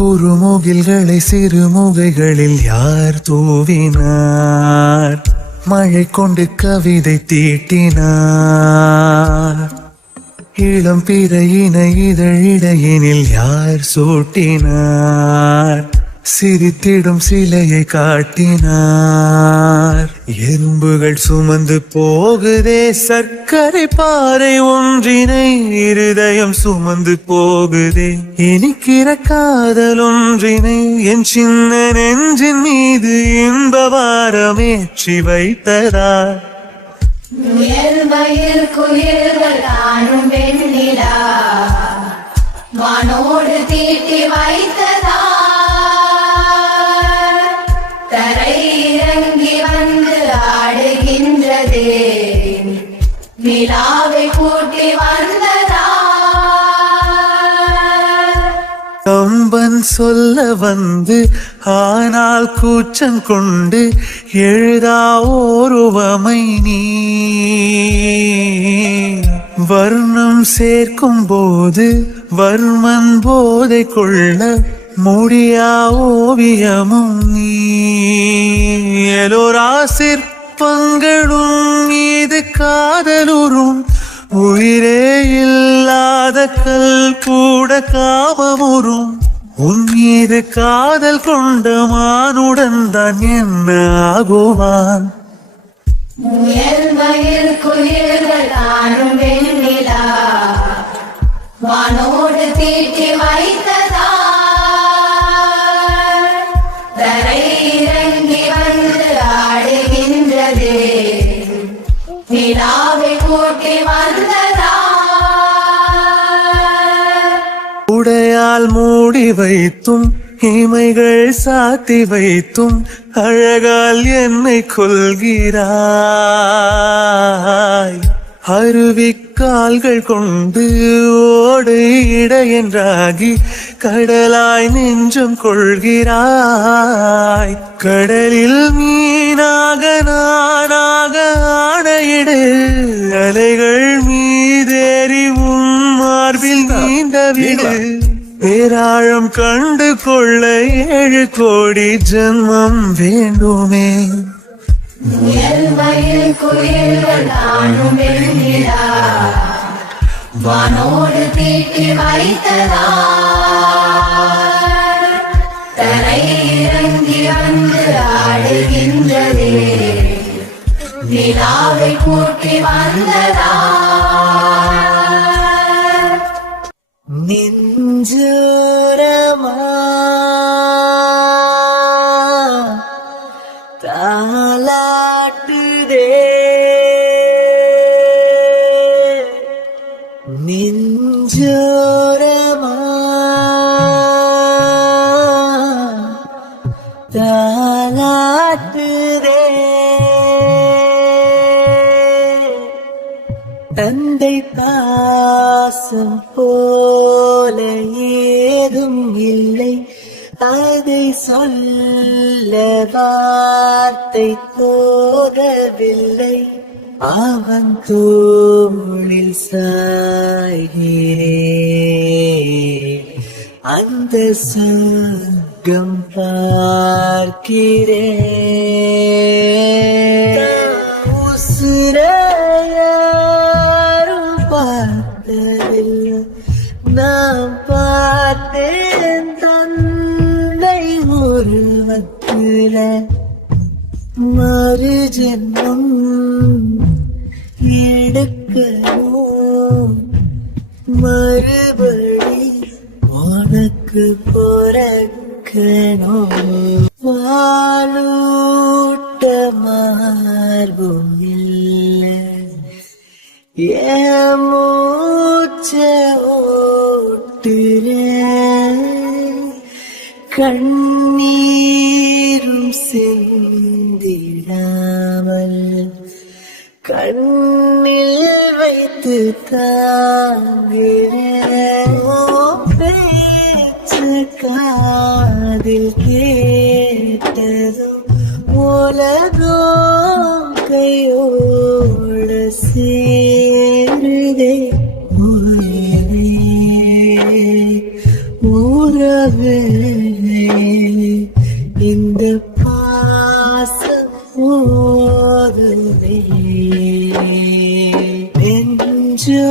குறுமுகில்களை சிறுமுகைகளில் யார் தூவினார்? மழை கொண்டு கவிதை தீட்டினார். இளம் பிறையின இதழிடையினில் யார் சூட்டினார்? சிரித்திடும் சிலையை காட்டினார். எறும்புகள் சுமந்து போகுதே சர்க்கரை பாறை ஒன்றினை, இருதயம் சுமந்து போகுதே இனிக்கிற காதல் ஒன்றினை. என் சின்ன நெஞ்சின் மீது இன்ப வாரமேற்றி வைத்ததார். முயல் குயில்கள் தானும் வெண்ணிலா வானோடு தீட்டி வைத்ததா. தரை இறங்கி வந்து ஆடுகின்றது, நிலாவை கூட்டி வந்ததா. கம்பன் சொல்ல வந்து ஆனால் கூச்சம் கொண்டு எழுதா ஓருவமை நீ. வர்ணம் சேர்க்கும் போது வர்மன் போதை கொள்ள முடியா ஓவியமும் நீ. எலோரா சிற்பங்களும் மீது காதலுறும், உயிரே இல்லாத கல் கூட காமமுறும். உன் மீது காதல் கொண்ட மானுடன் தான் என்ன ஆகுவான்? முயல் குயில்கள் தானும் வெண்ணிலா வானோடு தீட்டி வைத்ததா. தரை இறங்கி வந்து ஆடுகின்றது, நிலாவை கூட்டி வந்ததா. உடையால் மூடி வைத்தும் இமைகள் சாத்தி வைத்தும் அழகால் என்னை கொள்கிறாய். அருவிக்கால்கள் கொண்டு ஓடு இடையென்றாகி கடலாய் நெஞ்சம் கொள்கிறாய். கடலில் மீனாக நானாக ஆணையிடு, அலைகள் மீதேறி உன் மார்பில் நீண்ட விடு. பேராழம் கண்டு கொள்ள 7 கோடி ஜென்மம் வேண்டுமே. முயல் குயில்கள் தானும் வெண்ணிலா வானோடு தீட்டி வைத்ததா. தரை இறங்கி வந்து ஆடுகின்றது, நிலாவை கூட்டி வந்ததா. நெஞ்சோரமா தாலாட்டுதே, நெஞ்சோரமா தாலாட்டுதே. தந்தை பாசம் போல ஏதும் இல்லை, அதை சொல்ல வார்த்தை போதவில்லை. அவன் தோளில் சாய்கிறேன், அந்த சொர்க்கம் பார்க்கிறேன். உசுரையாரும் பார்த்ததில்லை, நான் பார்த்தேன் தந்தை உருவத்தில. மறு ஜென்மம் எடுக்கணும், மறுபடி உனக்கு பொறக்கணும். வாழூட்ட மார்பும் இல்லை, என் மூச்ச ஓட்டுறேன். கண்ணீரும் சிந்திடாமல் கண்ணில் வைத்து தாங்கிறேன். பேச்சு காதில் கேட்டதும் உலகம் கையோட சேருதே. உறவே இந்த பாசம் போதுமே நெஞ்சோ